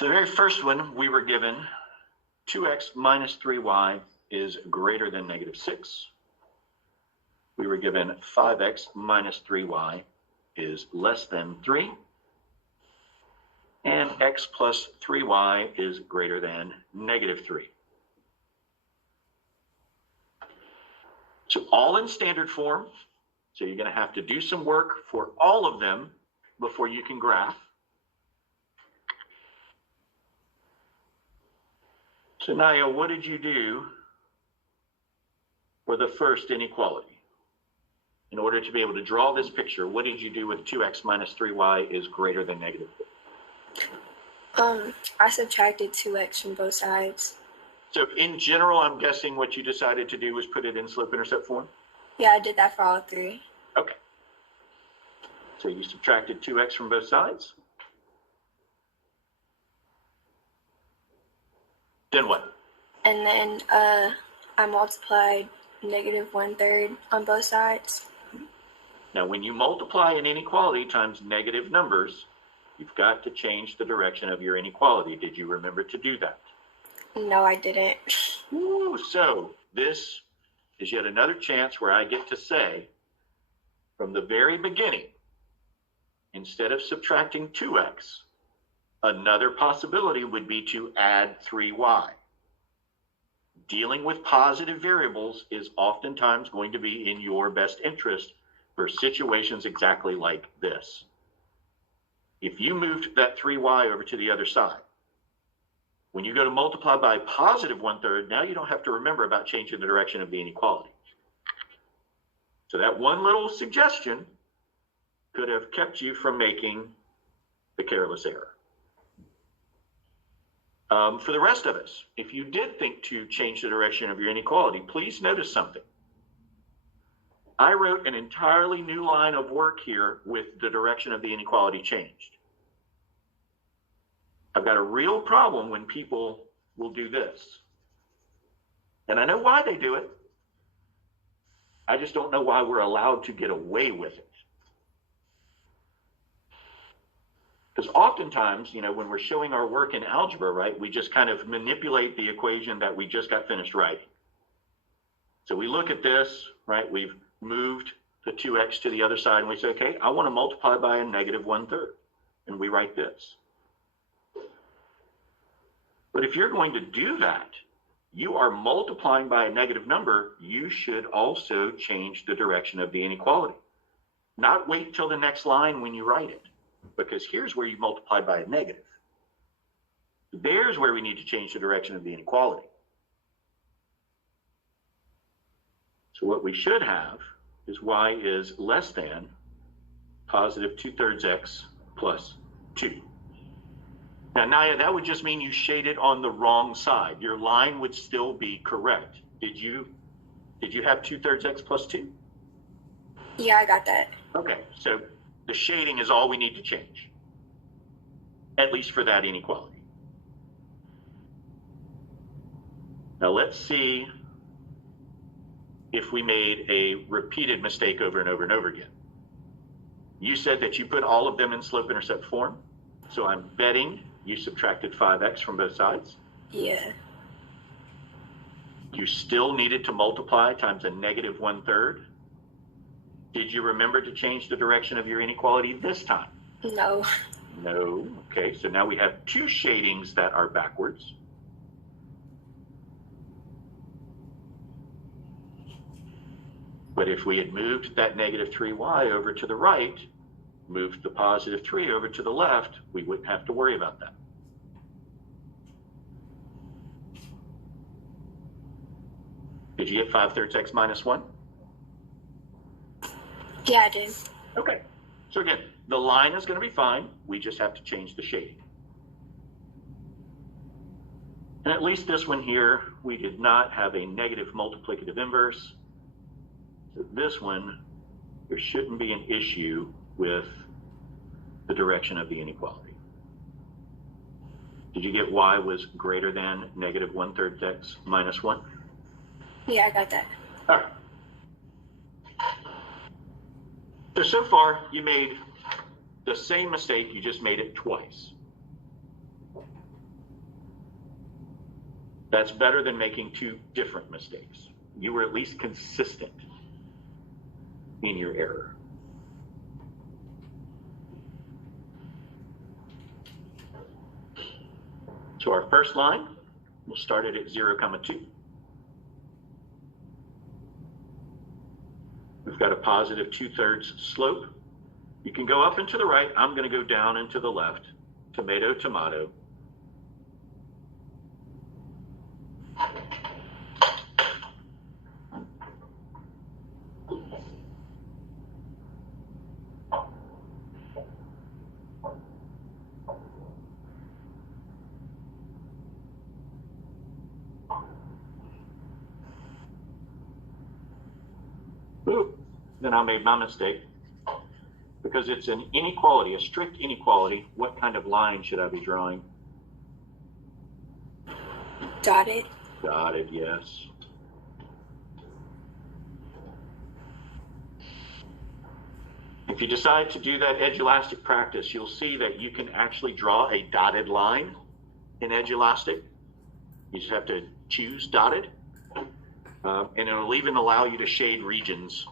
So the very first one, we were given 2x minus 3y is greater than negative 6. We were given 5x minus 3y is less than 3. And x plus 3y is greater than negative 3. So all in standard form. So you're going to have to do some work for all of them before you can graph. So Naya, what did you do for the first inequality? In order to be able to draw this picture, what did you do with 2x minus 3y is greater than negative 3? I subtracted 2x from both sides. So in general, I'm guessing what you decided to do was put it in slope-intercept form? Yeah, I did that for all three. Okay. So you subtracted 2x from both sides. Then what? And then I multiplied negative 1/3 on both sides. Now, when you multiply an inequality times negative numbers, you've got to change the direction of your inequality. Did you remember to do that? No, I didn't. Ooh, so this is yet another chance where I get to say, from the very beginning, instead of subtracting 2x, another possibility would be to add 3y. Dealing with positive variables is oftentimes going to be in your best interest for situations exactly like this. If you moved that 3y over to the other side, when you go to multiply by positive 1/3, now you don't have to remember about changing the direction of the inequality. So that one little suggestion could have kept you from making the careless error. For the rest of us, if you did think to change the direction of your inequality, please notice something. I wrote an entirely new line of work here with the direction of the inequality changed. I've got a real problem when people will do this. And I know why they do it. I just don't know why we're allowed to get away with it. Because oftentimes, when we're showing our work in algebra, right, we just kind of manipulate the equation that we just got finished writing. So we look at this, right, we've moved the 2x to the other side, and we say, okay, I want to multiply by a negative 1/3, and we write this. But if you're going to do that, you are multiplying by a negative number, you should also change the direction of the inequality. Not wait till the next line when you write it, because here's where you multiply by a negative. There's where we need to change the direction of the inequality. So what we should have is y is less than positive 2/3 x plus 2. Now, Naya, that would just mean you shaded on the wrong side. Your line would still be correct. Did you have 2/3 x plus 2? Yeah, I got that. Okay, so the shading is all we need to change, at least for that inequality. Now let's see if we made a repeated mistake over and over and over again. You said that you put all of them in slope-intercept form, so I'm betting you subtracted 5x from both sides. Yeah. You still needed to multiply times a negative 1/3. Did you remember to change the direction of your inequality this time? No. No. Okay, so now we have two shadings that are backwards. But if we had moved that negative 3y over to the right, moved the positive 3 over to the left, we wouldn't have to worry about that. Did you get 5/3 x minus 1? Yeah, I did. Okay. So again, the line is going to be fine. We just have to change the shading. And at least this one here, we did not have a negative multiplicative inverse. So this one, there shouldn't be an issue with the direction of the inequality. Did you get y was greater than negative 1/3 x minus 1? Yeah, I got that. All right. So far, you made the same mistake, you just made it twice. That's better than making two different mistakes. You were at least consistent in your error. So our first line, we'll start it at 0, 2. We've got a positive 2/3 slope. You can go up and to the right. I'm going to go down and to the left. Tomato, tomato. Ooh, then I made my mistake. Because it's an inequality, a strict inequality, what kind of line should I be drawing? Dotted. Dotted, yes. If you decide to do that edge elastic practice, you'll see that you can actually draw a dotted line in edge elastic. You just have to choose dotted, and it'll even allow you to shade regions.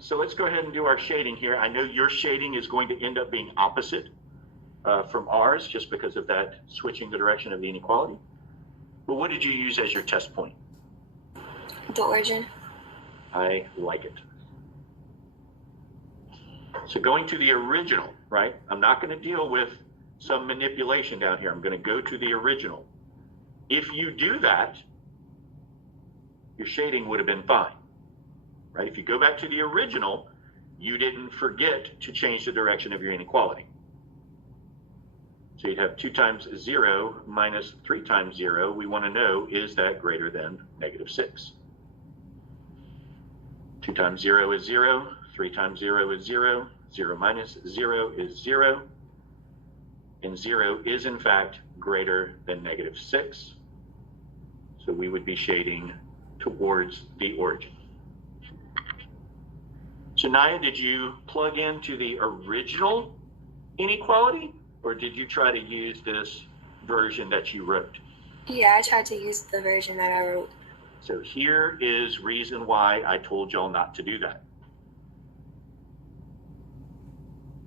So let's go ahead and do our shading here. I know your shading is going to end up being opposite from ours just because of that switching the direction of the inequality. But what did you use as your test point? The origin. I like it. So going to the original, right? I'm not going to deal with some manipulation down here. I'm going to go to the original. If you do that, your shading would have been fine. Right? If you go back to the original, you didn't forget to change the direction of your inequality. So you'd have 2 times 0 minus 3 times 0. We want to know, is that greater than -6? 2 times 0 is 0. 3 times 0 is 0. 0 minus 0 is 0. And 0 is, in fact, greater than -6. So we would be shading towards the origin. So Naya, did you plug into the original inequality, or did you try to use this version that you wrote? Yeah, I tried to use the version that I wrote. So here is reason why I told y'all not to do that.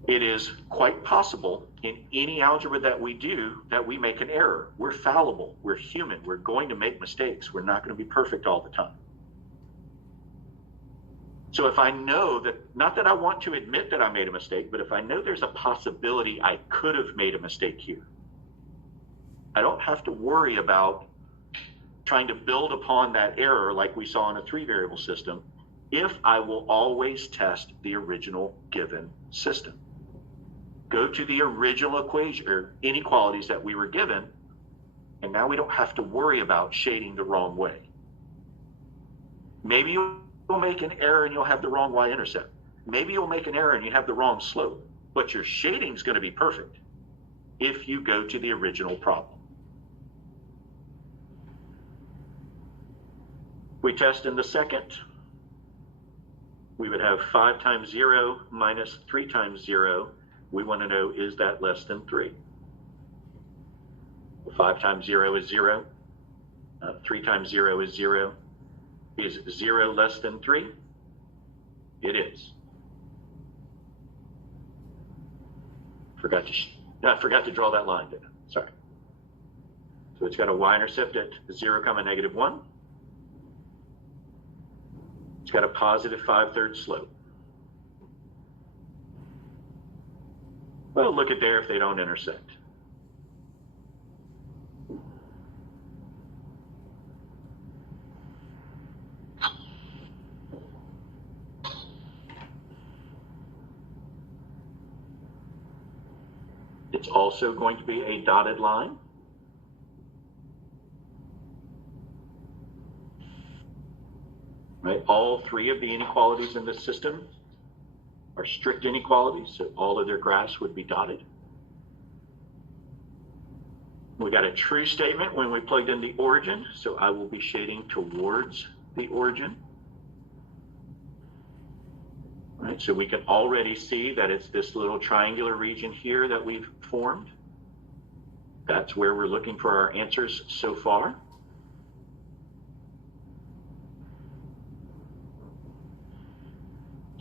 It is quite possible in any algebra that we do that we make an error. We're fallible. We're human. We're going to make mistakes. We're not going to be perfect all the time. So if I know that, not that I want to admit that I made a mistake, but if I know there's a possibility I could have made a mistake here, I don't have to worry about trying to build upon that error like we saw in a 3-variable system if I will always test the original given system. Go to the original equation or inequalities that we were given, and now we don't have to worry about shading the wrong way. Maybe you'll make an error and you'll have the wrong y-intercept. Maybe you'll make an error and you have the wrong slope, but your shading is going to be perfect if you go to the original problem. We test in the second. We would have 5 times 0 minus 3 times 0. We want to know, is that less than 3? 5 times 0 is 0. 3 times 0 is 0. Is 0 less than 3? It is. I forgot to draw that line, didn't I? Sorry. So it's got a y-intercept at 0, -1. It's got a positive 5/3 slope. Well, look at there if they don't intersect. It's also going to be a dotted line. Right? All 3 of the inequalities in this system are strict inequalities, so all of their graphs would be dotted. We got a true statement when we plugged in the origin, so I will be shading towards the origin. All right, so we can already see that it's this little triangular region here that we've formed. That's where we're looking for our answers so far.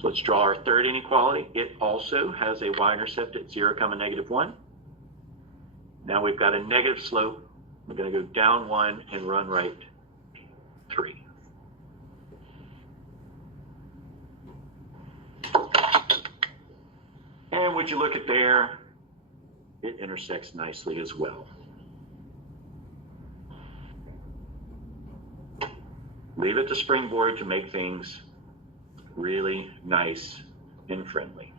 So let's draw our third inequality. It also has a y-intercept at 0, -1. Now we've got a negative slope. We're going to go down 1 and run right 3. And would you look at there, it intersects nicely as well. Leave it to Springboard to make things really nice and friendly.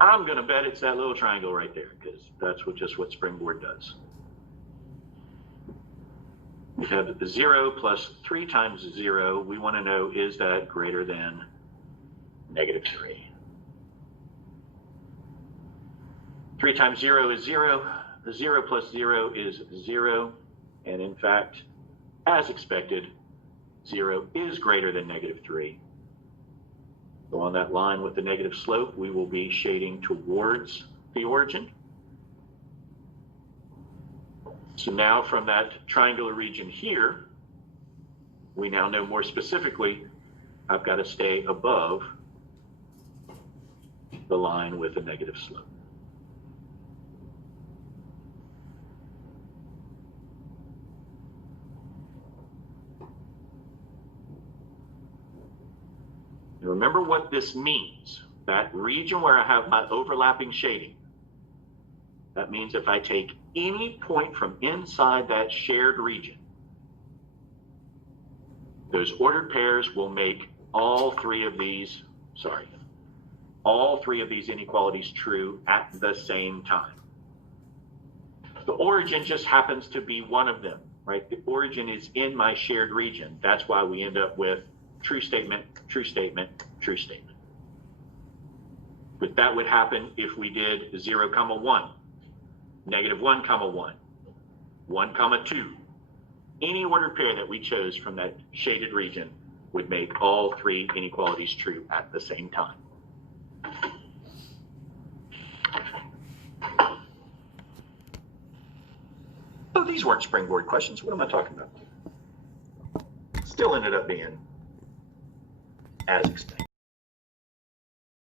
I'm going to bet it's that little triangle right there, because that's just what Springboard does. We have 0 plus 3 times 0. We want to know, is that greater than -3? 3 times 0 is 0. 0 plus 0 is 0. And in fact, as expected, 0 is greater than -3. So on that line with the negative slope, we will be shading towards the origin. So now from that triangular region here, we now know more specifically, I've got to stay above the line with a negative slope. And remember what this means. That region where I have my overlapping shading, that means if I take any point from inside that shared region, those ordered pairs will make all three of these inequalities true at the same time. The origin just happens to be one of them, right? The origin is in my shared region. That's why we end up with true statement, true statement, true statement. But that would happen if we did 0, 1, -1, 1, 1, 2. Any ordered pair that we chose from that shaded region would make all three inequalities true at the same time. Oh, these weren't Springboard questions. What am I talking about? Still ended up being as expected.